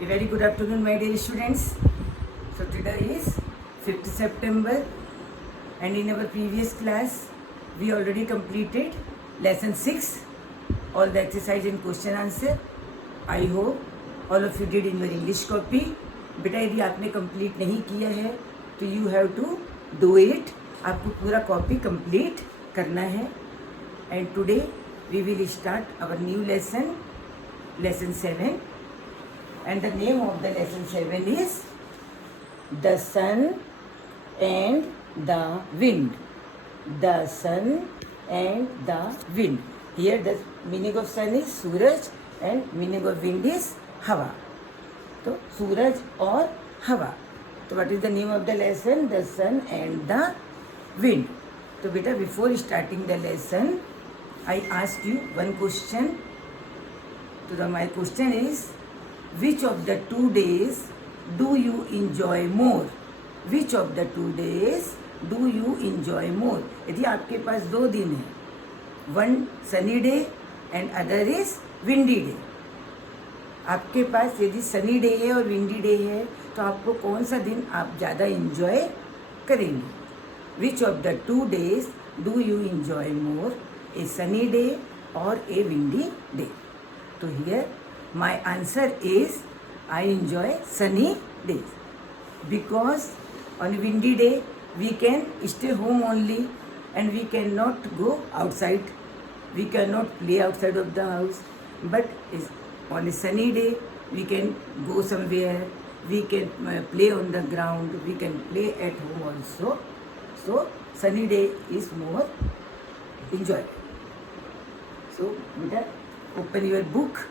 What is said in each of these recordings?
A very good afternoon, my dear students. So today is 5th September, and in our previous class we already completed lesson 6, all the exercise and question answer. I hope all of you did in your English copy. बेटा यदि आपने complete नहीं किया है तो you have to do it. आपको पूरा copy complete करना है. And today we will start our new lesson, lesson 7, and the name of the lesson 7 is the sun and the wind. The sun and the wind. Here the meaning of sun is suraj and meaning of wind is hawa. तो सूरज और हवा. तो what is the name of the lesson? The sun and the wind. तो बेटा before starting the lesson I asked you one question. So my question is, which of the 2 days do you enjoy more? Which of the 2 days do you enjoy more? यदि आपके पास 2 दिन है, one sunny day and other is windy day. आपके पास यदि sunny day है और windy day है तो आपको कौन सा दिन आप ज़्यादा इंजॉय करेंगे? Which of the 2 days do you enjoy more, a sunny day और ए विंडी डे? तो here my answer is I enjoy sunny days, because on windy day we can stay home only and we can not go outside, we can not play outside of the house. But on a sunny day we can go somewhere, we can play on the ground, we can play at home also. So sunny day is more enjoyable. So beta open your book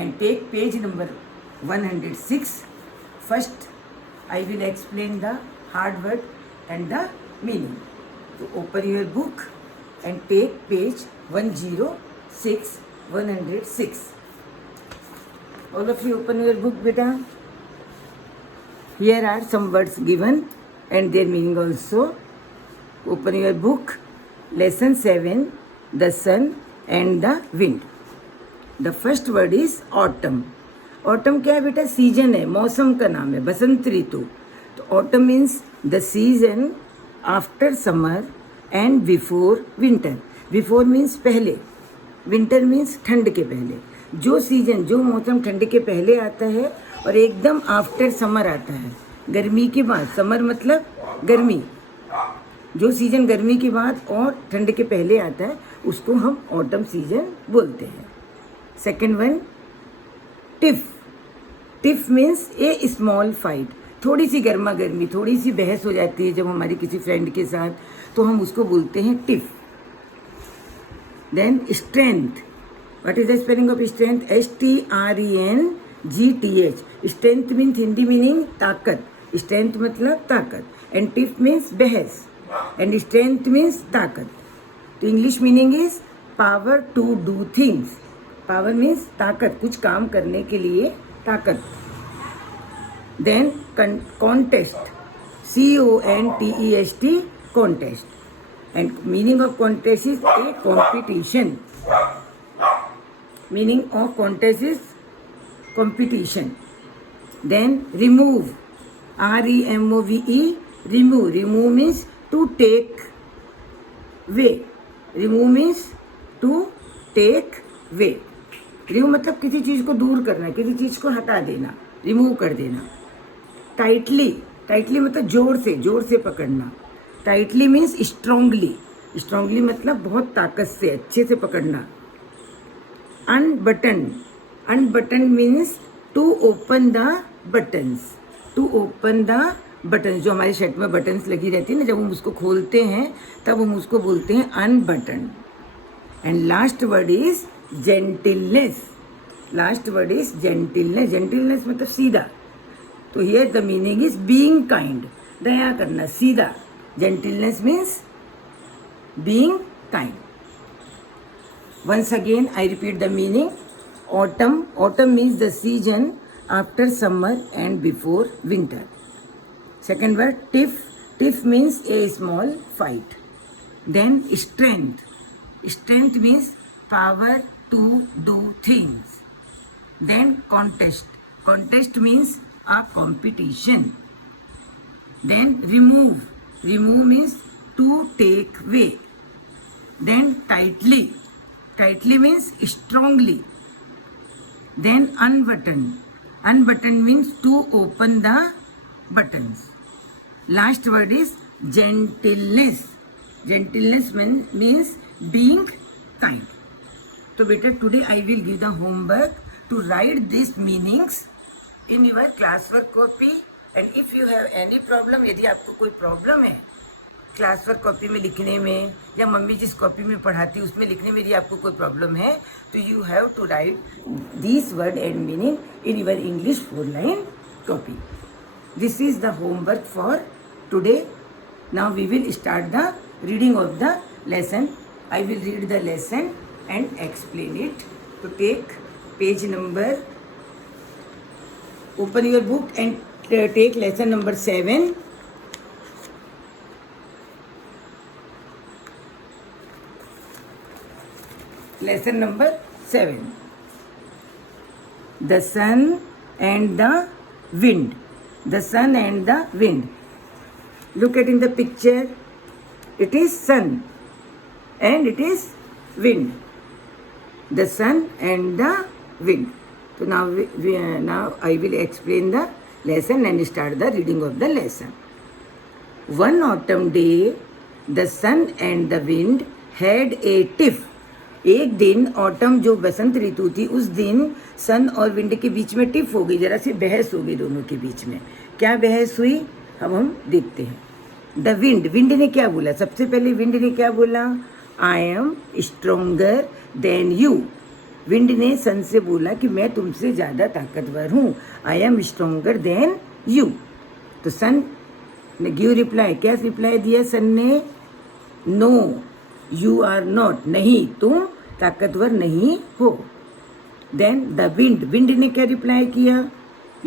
and take page number 106. First I will explain the hard word and the meaning. So open your book and take page 106. All of you open your book, beta. Here are some words given and their meaning also. Open your book. Lesson 7, the sun and the wind. The first word is autumn. Autumn क्या है बेटा? Season है, मौसम का नाम है, बसंत ऋतु. तो autumn means the season after summer and before winter. Before means पहले, विंटर मीन्स ठंड के पहले. जो सीजन, जो मौसम ठंड के पहले आता है और एकदम आफ्टर समर आता है, गर्मी के बाद. समर मतलब गर्मी. जो सीजन गर्मी के बाद और ठंड के पहले आता है उसको हम ऑटम सीजन बोलते हैं. Second one, tiff. Tiff means a small fight. थोड़ी सी गर्मा गर्मी, थोड़ी सी बहस हो जाती है जब हमारी किसी फ्रेंड के साथ, तो हम उसको बोलते हैं tiff. Then strength. What is the spelling of strength? STRENGTH. Strength means Hindi meaning ताकत. Strength मतलब ताकत. And tiff means बहस. And strength means ताकत. तो English meaning is power to do things. Power means ताकत, कुछ काम करने के लिए ताकत. Then contest. CONTEST. Contest. And meaning of contest is a competition. Meaning of contest is competition. Then remove. REMOVE. Remove. Remove means to take away. Remove means to take away. Remove मतलब किसी चीज़ को दूर करना, किसी चीज़ को हटा देना, remove कर देना. टाइटली. टाइटली मतलब जोर से पकड़ना. Tightly means strongly. स्ट्रांगली मतलब बहुत ताकत से, अच्छे से पकड़ना. Unbutton. Unbutton means to open the buttons. To open the buttons. जो हमारे शर्ट में बटन्स लगी रहती है ना, जब हम उसको खोलते हैं तब हम उसको बोलते हैं unbutton. And last word is gentleness. Last word is gentleness. Gentleness मतलब सीधा. तो here the meaning is being kind. दया करना, सीधा. Gentleness means being kind. Once again I repeat the meaning. Autumn. Autumn means the season after summer and before winter. Second word, tiff. Tiff means a small fight. Then strength. Strength means power to do things. then contest means a competition, then remove means to take away, then tightly means strongly, then unbutton means to open the buttons. Last word is gentleness means being kind. So beta, today I will give the homework to write these meanings in your classwork copy, and if you have any problem, यदि आपको कोई problem है classwork copy में लिखने में या mummy जिस copy में पढ़ाती उसमें लिखने में यदि आपको कोई प्रॉब्लम है तो you have to write this word and meaning in your English 4-line copy. This is the homework for today. Now we will start the reading of the lesson. I will read the lesson and explain it. To take page number, open your book and take lesson number 7. Lesson number 7. The sun and the wind. The sun and the wind. Look at in the picture. It is sun and it is wind. The sun and the wind. So now I will explain the lesson and start the reading of the lesson. One autumn day, the sun and the wind had a tiff. एक दिन autumn जो बसंत ऋतु थी उस दिन सन और wind के बीच में tiff हो गई, जरा सी बहस हो गई दोनों के बीच में. क्या बहस हुई अब हम देखते हैं. द विंड ने क्या बोला? सबसे पहले विंड ने क्या बोला? I am stronger then you. Wind ने सन से बोला कि मैं तुमसे ज़्यादा ताकतवर हूँ. I am stronger then you. तो सन ने गिव रिप्लाई. क्या रिप्लाई दिया सन ने? No you are not. नहीं, तुम ताकतवर नहीं हो. देन द विंड ने क्या रिप्लाई किया?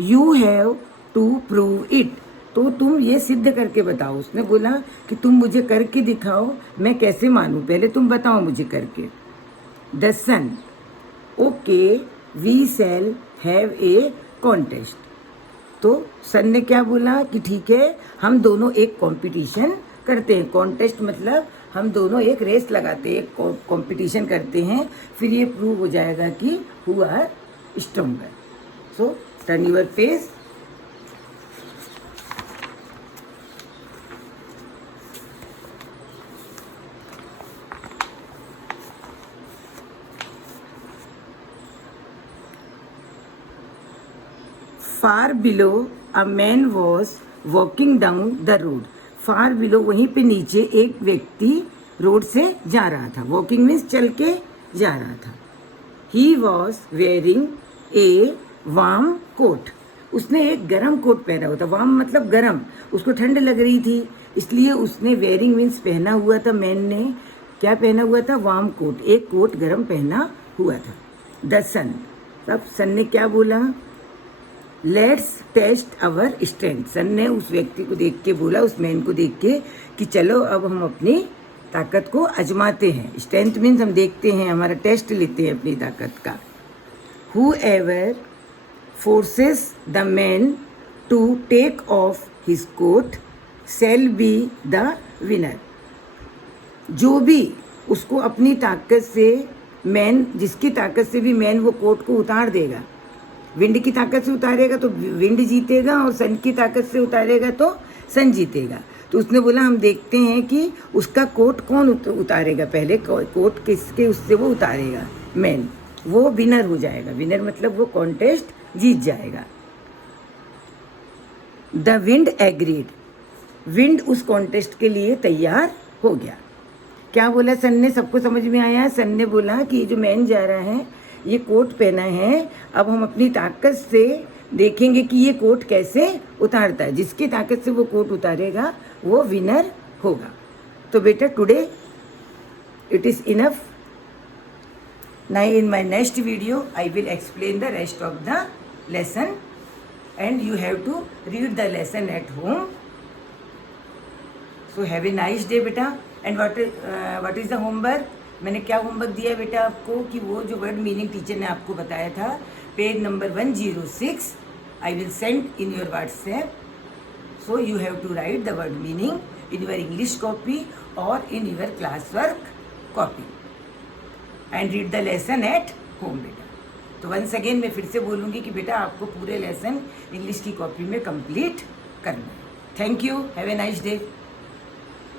You have to prove it. तो तुम ये सिद्ध करके बताओ. उसने बोला कि तुम मुझे करके दिखाओ, मैं कैसे मानूं, पहले तुम बताओ मुझे करके. The sun. Okay we shall have a contest. तो सन ने क्या बोला कि ठीक है हम दोनों एक कंपटीशन करते हैं. कॉन्टेस्ट मतलब हम दोनों एक रेस लगाते हैं, एक कंपटीशन करते हैं, फिर ये प्रूव हो जाएगा कि who are stronger. So turn your page. Far below a man was walking down the road. Far below वहीं पे नीचे एक व्यक्ति रोड से जा रहा था. Walking means चल के जा रहा था. He was wearing a warm coat. उसने एक गरम कोट पहना हुआ था. वार्म मतलब गरम, उसको ठंड लग रही थी इसलिए उसने वेयरिंग मीन्स पहना हुआ था. मैन ने क्या पहना हुआ था? Warm coat. एक कोट गरम पहना हुआ था. The sun. तब सन ने क्या बोला? Let's test our strength. Sun ने उस व्यक्ति को देख के बोला, उस मैन को देख के, कि चलो अब हम अपनी ताकत को आजमाते हैं. स्ट्रेंथ मीन्स हम देखते हैं, हमारा टेस्ट लेते हैं अपनी ताकत का. Whoever forces the man to take off his coat shall be the winner. जो भी उसको अपनी ताकत से मैन, जिसकी ताकत से भी मैन वो कोट को उतार देगा. विंड की ताकत से उतारेगा तो विंड जीतेगा और सन की ताकत से उतारेगा तो सन जीतेगा. तो उसने बोला हम देखते हैं कि उसका कोट कौन उतारेगा. पहले कोट किसके उससे वो उतारेगा. मैन वो विनर हो जाएगा. विनर मतलब वो कॉन्टेस्ट जीत जाएगा. The wind agreed. विंड उस कॉन्टेस्ट के लिए तैयार हो गया. क्या बोला सन ने? सबको समझ में आया. सन ने बोला कि ये जो मैन जा रहा है ये कोट पहना है, अब हम अपनी ताकत से देखेंगे कि ये कोट कैसे उतारता है. जिसकी ताकत से वो कोट उतारेगा वो विनर होगा. तो बेटा today it is enough. Now in my next video I will explain the rest of the lesson and you have to read the lesson at home. So have a nice day बेटा. And what is the homework? मैंने क्या homework दिया है बेटा आपको कि वो जो वर्ड मीनिंग टीचर ने आपको बताया था, page number 106 I will send in your WhatsApp. So you have to write the word meaning in your English copy और in your class work copy and read the lesson at home बेटा. तो once again मैं फिर से बोलूँगी कि बेटा आपको पूरे लेसन इंग्लिश की कॉपी में कंप्लीट करना है. Thank you. Have a nice day.